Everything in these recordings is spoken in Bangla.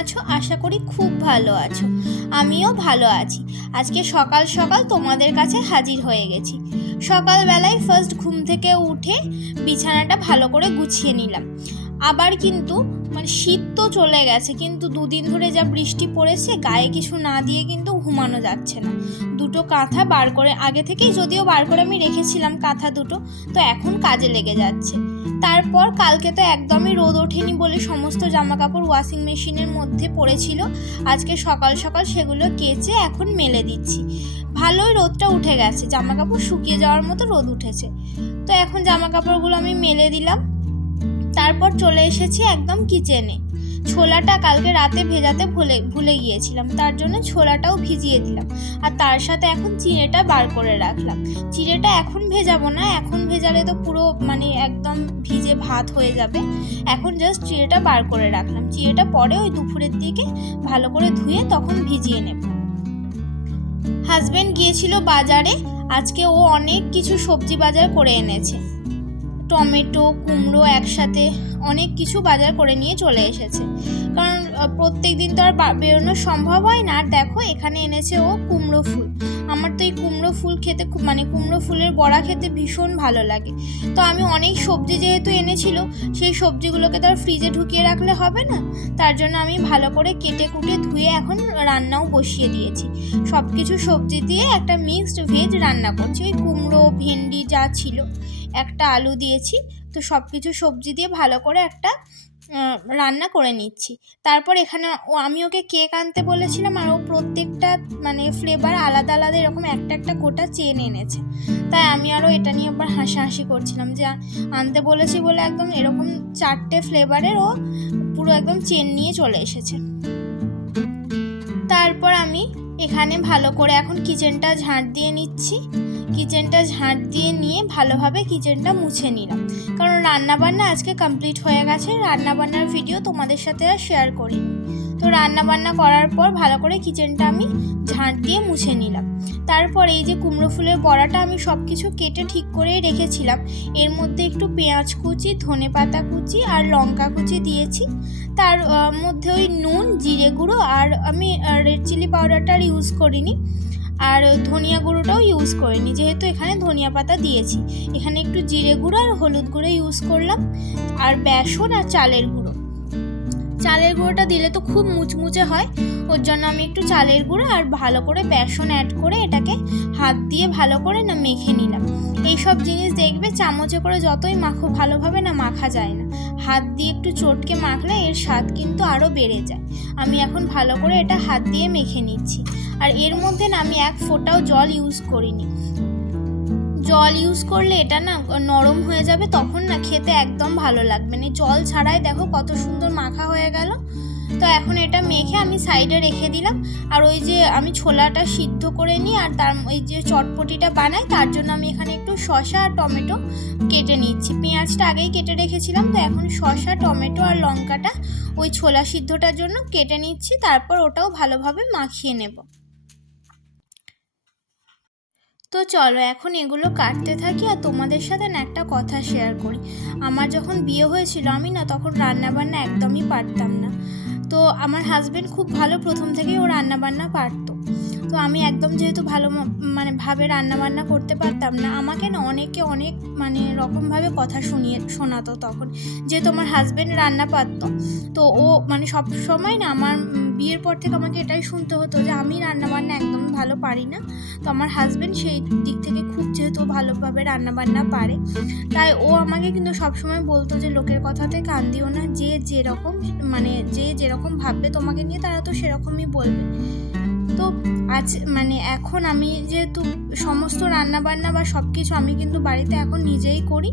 আছো? আশা করি খুব ভালো আছো। আমিও ভালো আছি। আজকে সকাল সকাল তোমাদের কাছে হাজির হয়ে গেছি। সকালবেলায় ফার্স্ট ঘুম থেকে উঠে বিছানাটা ভালো করে গুছিয়ে নিলাম। আবার কিন্তু মানে শীত তো চলে গেছে, কিন্তু দুদিন ধরে যা বৃষ্টি পড়েছে, গায়ে কিছু না দিয়ে কিন্তু ঘুমানো যাচ্ছে না। দুটো কাঁথা বার করে, আগে থেকেই যদিও বার করে আমি রেখেছিলাম কাঁথা দুটো, তো এখন কাজে লেগে যাচ্ছে। তারপর কালকে তো একদমই রোদ ওঠেনি বলে সমস্ত জামা কাপড় ওয়াশিং মেশিনের মধ্যে পড়েছিল। আজকে সকাল সকাল সেগুলো কেচে এখন মেলে দিচ্ছি। ভালোই রোদটা উঠে গেছে জামা কাপড় শুকিয়ে যাওয়ার মতো রোদ উঠেছে। তো এখন জামা কাপড়গুলো আমি মেলে দিলাম। তারপর চলে এসেছি একদম কিচেনে ছোলাটা কালকে রাতে ভেজাতে ভুলে ভুলে গিয়েছিলাম, তার জন্য ছোলাটাও ভিজিয়ে দিলাম। আর তার সাথে এখন চিড়েটা বার করে রাখলাম। চিড়েটা এখন ভেজাবো না, এখন ভেজালে তো পুরো মানে একদম ভিজে ভাত হয়ে যাবে। এখন জাস্ট চিড়েটা বার করে রাখলাম। চিড়েটা পরে ওই দুপুরের দিকে ভালো করে ধুয়ে তখন ভিজিয়ে নেব। হাজব্যান্ড গিয়েছিল বাজারে, আজকে ও অনেক কিছু সবজি বাজার করে এনেছে। টমেটো কুমড়ো একসাথে অনেক কিছু বাজার করে নিয়ে চলে এসেছে। কারণ প্রত্যেক দিন তো আর বেরোনো সম্ভব হয় না। আর দেখো, এখানে এনেছে ও কুমড়ো ফুল। আমার তো এই কুমড়ো ফুল খেতে খুব মানে কুমড়ো ফুলের বড়া খেতে ভীষণ ভালো লাগে। তো আমি অনেক সবজি যেহেতু এনেছিল, সেই সবজিগুলোকে তো আর ফ্রিজে ঢুকিয়ে রাখলে হবে না। তার জন্য আমি ভালো করে কেটে কুটে ধুয়ে এখন রান্নাও বসিয়ে দিয়েছি। সব কিছু সবজি দিয়ে একটা মিক্সড ভেজ রান্না করছি। ওই কুমড়ো, ভেন্ডি যা ছিল, একটা আলু দিয়েছি। তো সব কিছু সবজি দিয়ে ভালো করে একটা রান্না করে নিচ্ছি। তারপর এখানে ও, আমি ওকে কেক আনতে বলেছিলাম আর ও প্রত্যেকটা মানে ফ্লেভার আলাদা আলাদা এরকম একটা একটা গোটা চেন এনেছে। তাই আমি আরও এটা নিয়ে আবার হাসাহাসি করছিলাম যে, আনতে বলেছি বলে একদম এরকম চারটে ফ্লেভারের ও পুরো একদম চেন নিয়ে চলে এসেছে। তারপর আমি এখানে ভালো করে এখন কিচেনটা ঝাঁট দিয়ে নিচ্ছি। কিচেনটা ঝাঁট দিয়ে নিয়ে ভালোভাবে কিচেনটা মুছে নিলাম। কারণ রান্নাবান্না আজকে কমপ্লিট হয়ে গেছে, রান্নাবান্নার ভিডিও তোমাদের সাথে আর শেয়ার করি তো রান্নাবান্না করার পর ভালো করে কিচেনটা আমি ঝাঁট দিয়ে মুছে নিলাম। তারপর এই যে কুমড়ো ফুলের বড়াটা আমি সব কিছু কেটে ঠিক করেই রেখেছিলাম। এর মধ্যে একটু পেঁয়াজ কুচি, ধনে পাতা কুচি আর লঙ্কা কুচি দিয়েছি। তার মধ্যে ওই নুন, জিরে গুঁড়ো আর আমি রেড চিলি পাউডারটা ইউজ করিনি। আর ধনিয়া গুঁড়োটাও ইউজ করিনি, যেহেতু এখানে ধনিয়া পাতা দিয়েছি। এখানে একটু জিরে গুঁড়ো আর হলুদ গুঁড়ো ইউজ করলাম। আর বেসন আর চালের গুঁড়ো। চালের গুঁড়োটা দিলে তো খুব মুচমুচে হয়। ওর জন্য আমি একটু চালের গুঁড়ো আর ভালো করে বেসন অ্যাড করে এটাকে হাত দিয়ে ভালো করে না মেখে নিলাম। এইসব জিনিস দেখবে চামচে করে যতই মাখো ভালোভাবে না মাখা যায় না। হাত দিয়ে একটু চটকে মাখলে এর স্বাদ কিন্তু আরও বেড়ে যায়। আমি এখন ভালো করে এটা হাত দিয়ে মেখে নিচ্ছি। আর এর মধ্যে না আমি এক ফোঁটাও জল ইউজ করিনি। জল ইউজ করলে এটা না নরম হয়ে যাবে, তখন না খেতে একদম ভালো লাগবে না। জল ছাড়াই দেখো কত সুন্দর মাখা হয়ে গেল। তো এখন এটা মেখে আমি সাইডে রেখে দিলাম। আর ওই যে আমি ছোলাটা সিদ্ধ করে নিই, আর তার ওই যে চটপটিটা বানাই, তার জন্য আমি এখানে একটু শশা আর টমেটো কেটে নিচ্ছি। পেঁয়াজটা আগেই কেটে রেখেছিলাম, তো এখন শসা, টমেটো আর লঙ্কাটা ওই ছোলা সিদ্ধটার জন্য কেটে নিচ্ছি। তারপর ওটাও ভালোভাবে মাখিয়ে নেব। তো চলো এখন এগুলো কাটতে থাকি আর তোমাদের সাথে না একটা কথা শেয়ার করি। আমার যখন বিয়ে হয়েছিল আমি না তখন রান্নাবান্না একদমই পারতাম না। তো আমার হাজবেন্ড খুব ভালো প্রথম থেকেই ও রান্নাবান্না পারতো। তো আমি একদম যেহেতু ভালো মানে ভাবে রান্নাবান্না করতে পারতাম না, আমাকে না অনেকে অনেক মানে রকমভাবে কথা শুনিয়ে, শোনাতো তখন যেহেতু আমার হাজবেন্ড রান্না পারতো। তো ও মানে সব সময় না আমার বিয়ের পর থেকে আমাকে এটাই শুনতে হতো যে আমি রান্নাবান্না একদম ভালো পারি না। তো আমার হাজব্যান্ড সেই দিক থেকে খুব যেহেতু ভালোভাবে রান্নাবান্না পারে, তাই ও আমাকে কিন্তু সবসময় বলতো যে লোকের কথাতে কান দিও না, যে যেরকম মানে যে যেরকম ভাববে তোমাকে নিয়ে তারা তো সেরকমই বলবে। তো আজ মানে এখন আমি যেহেতু সমস্ত রান্নাবান্না বা সব কিছু আমি কিন্তু বাড়িতে এখন নিজেই করি।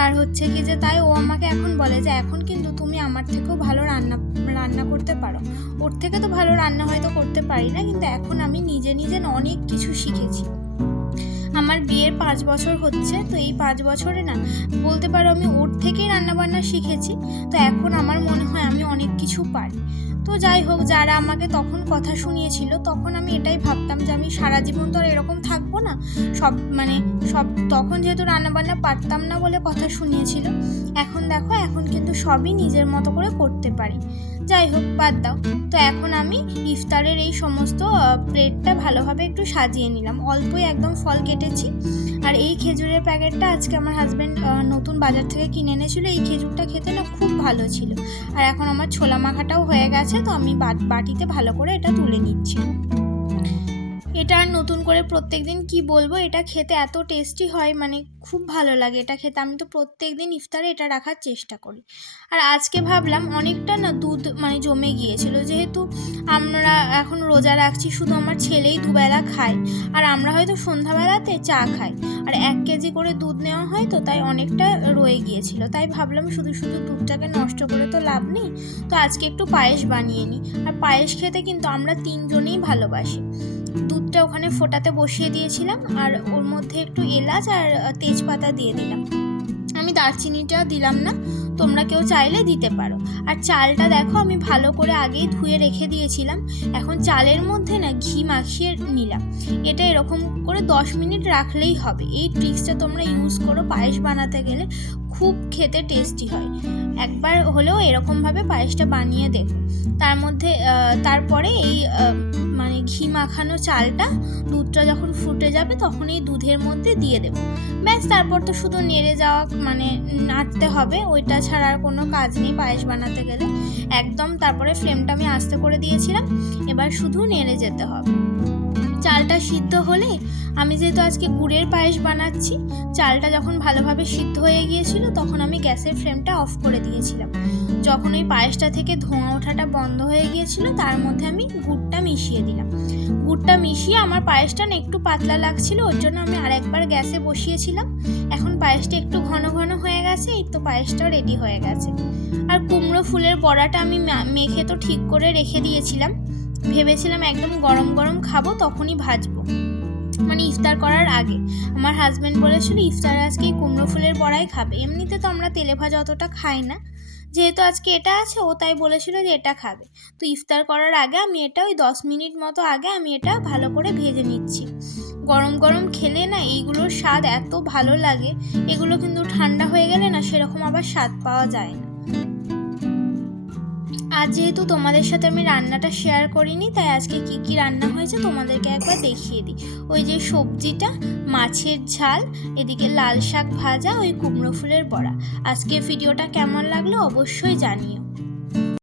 আর হচ্ছে কি যে তাই ও আমাকে এখন বলে যে এখন কিন্তু তুমি আমার থেকেও ভালো রান্না রান্না করতে পারো। ওর থেকে তো ভালো রান্না হয়তো করতে পারি না, কিন্তু এখন আমি নিজে নিজে অনেক কিছু শিখেছি। আমার বিয়ের পাঁচ বছর হচ্ছে, তো এই পাঁচ বছরে না বলতে পারো আমি ওর থেকেই রান্নাবান্না শিখেছি। তো এখন আমার মনে হয় আমি অনেক কিছু পারি। তো যাই হোক, যারা আমাকে তখন কথা শুনিয়েছিল, তখন আমি এটাই ভাবতাম যে আমি সারা জীবন তো আর এরকম থাকব না। সব মানে সব তখন যেহেতু রান্নাবান্না পারতাম না বলে কথা শুনিয়েছিল, এখন দেখো, এখন কিন্তু সবই নিজের মতো করে করতে পারি। যাই হোক, বাদ দাও। তো এখন আমি ইফতারের এই সমস্ত প্লেটটা ভালোভাবে একটু সাজিয়ে নিলাম। অল্পই একদম ফল কেটেছি। আর এই খেজুরের প্যাকেটটা আজকে আমার হাজব্যান্ড নতুন বাজার থেকে কিনে এনেছিল। এই খেজুরটা খেতে না খুব ভালো ছিল। আর এখন আমার ছোলা মাখাটাও হয়ে গেছে, তো আমি বাট- বাটিতে ভালো করে এটা তুলে নিচ্ছি। এটা আর নতুন করে প্রত্যেক দিন কী বলব? এটা খেতে এত টেস্টি হয় মানে খুব ভালো লাগে। এটা খেতে আমি তো প্রত্যেক দিন ইফতারে এটা রাখার চেষ্টা করি। আর আজকে ভাবলাম অনেকটা না দুধ মানে জমে গিয়েছিল। যেহেতু আমরা এখন রোজা রাখছি, শুধু আমার ছেলেই দুবেলা খায়। আর আমরা হয়তো সন্ধ্যাবেলাতে চা খাই। আর এক কেজি করে দুধ নেওয়া হয় তো, তাই অনেকটা রয়ে গিয়েছিল। তাই ভাবলাম শুধু শুধু দুধটাকে নষ্ট করে তো লাভ নেই। তো আজকে একটু পায়েস বানিয়ে নিই। আর পায়েস খেতে কিন্তু আমরা তিনজনেই ভালোবাসি। দুধটা ওখানে ফোটাতে বসিয়ে দিয়েছিলাম আর ওর মধ্যে একটু এলাচ আর তেজপাতা দিয়ে দিলাম। আমি দারচিনিটা দিলাম না, তোমরা কেউ চাইলে দিতে পারো। আর চালটা দেখো, আমি ভালো করে আগেই ধুয়ে রেখে দিয়েছিলাম। এখন চালের মধ্যে না ঘি মাখিয়ে নিলাম। এটা এরকম করে দশ মিনিট রাখলেই হবে। এই ট্রিক্সটা তোমরা ইউজ করো, পায়েস বানাতে গেলে। খুব খেতে টেস্টি হয়। একবার হলেও এরকমভাবে পায়েসটা বানিয়ে দেখো তার মধ্যে তারপরে এই মানে ঘি মাখানো চালটা দুধটা যখন ফুটে যাবে তখন এই দুধের মধ্যে দিয়ে দেবো। ব্যাস, তারপর তো শুধু নেড়ে যাওয়া মানে নাড়তে হবে। ওইটা ছাড়া আর কোনো কাজ নেই পায়েস বানাতে গেলে। একদম তারপরে ফ্লেমটা আমি আস্তে করে দিয়েছিলাম। এবার শুধু নেড়ে যেতে হবে। চালটা সিদ্ধ হলে, আমি যেহেতু আজকে গুড়ের পায়েস বানাচ্ছি, চালটা যখন ভালোভাবে সিদ্ধ হয়ে গিয়েছিল, তখন আমি গ্যাসের ফ্লেমটা অফ করে দিয়েছিলাম। যখন ওই পায়েসটা থেকে ধোঁয়া ওঠাটা বন্ধ হয়ে গিয়েছিল, তার মধ্যে আমি গুড়টা মিশিয়ে দিলাম। গুড়টা মিশিয়ে আমার পায়েসটা না একটু পাতলা লাগছিল, ওর জন্য আমি আরেকবার গ্যাসে বসিয়েছিলাম। এখন পায়েসটা একটু ঘন ঘন হয়ে গেছে, এই তো পায়েসটা রেডি হয়ে গেছে। আর কুমড়ো ফুলের বড়াটা আমি মেখে তো ঠিক করে রেখে দিয়েছিলাম। ভেবেছিলাম একদম গরম গরম খাব, তখনই ভাজবো। মানে ইফতার করার আগে। আমার হাজব্যান্ড বলেছিল, ইফতার আজকে কুমড়ো ফুলের বড়াই খাবে। এমনিতে তো আমরা তেলে ভাজা অতটা খাই না। যেহেতু আজকে এটা আছে, ও তাই বলেছিল যে এটা খাবে। তো ইফতার করার আগে আমি এটা ওই দশ মিনিট মতো আগে আমি এটা ভালো করে ভেজে নিচ্ছি। গরম গরম খেলে না এইগুলোর স্বাদ এত ভালো লাগে। এগুলো কিন্তু ঠান্ডা হয়ে গেলে না সেরকম আবার স্বাদ পাওয়া যায় না। আজ যেহেতু তোমাদের সাথে আমি রান্নাটা শেয়ার করিনি, তাই আজকে কি কি রান্না হয়েছে তোমাদেরকে একবার দেখিয়ে দিই। ওই যে সবজিটা, মাছের ঝাল, এদিকে লাল শাক ভাজা, ওই কুমড়ো ফুলের বড়া। আজকে ভিডিওটা কেমন লাগল অবশ্যই জানিও।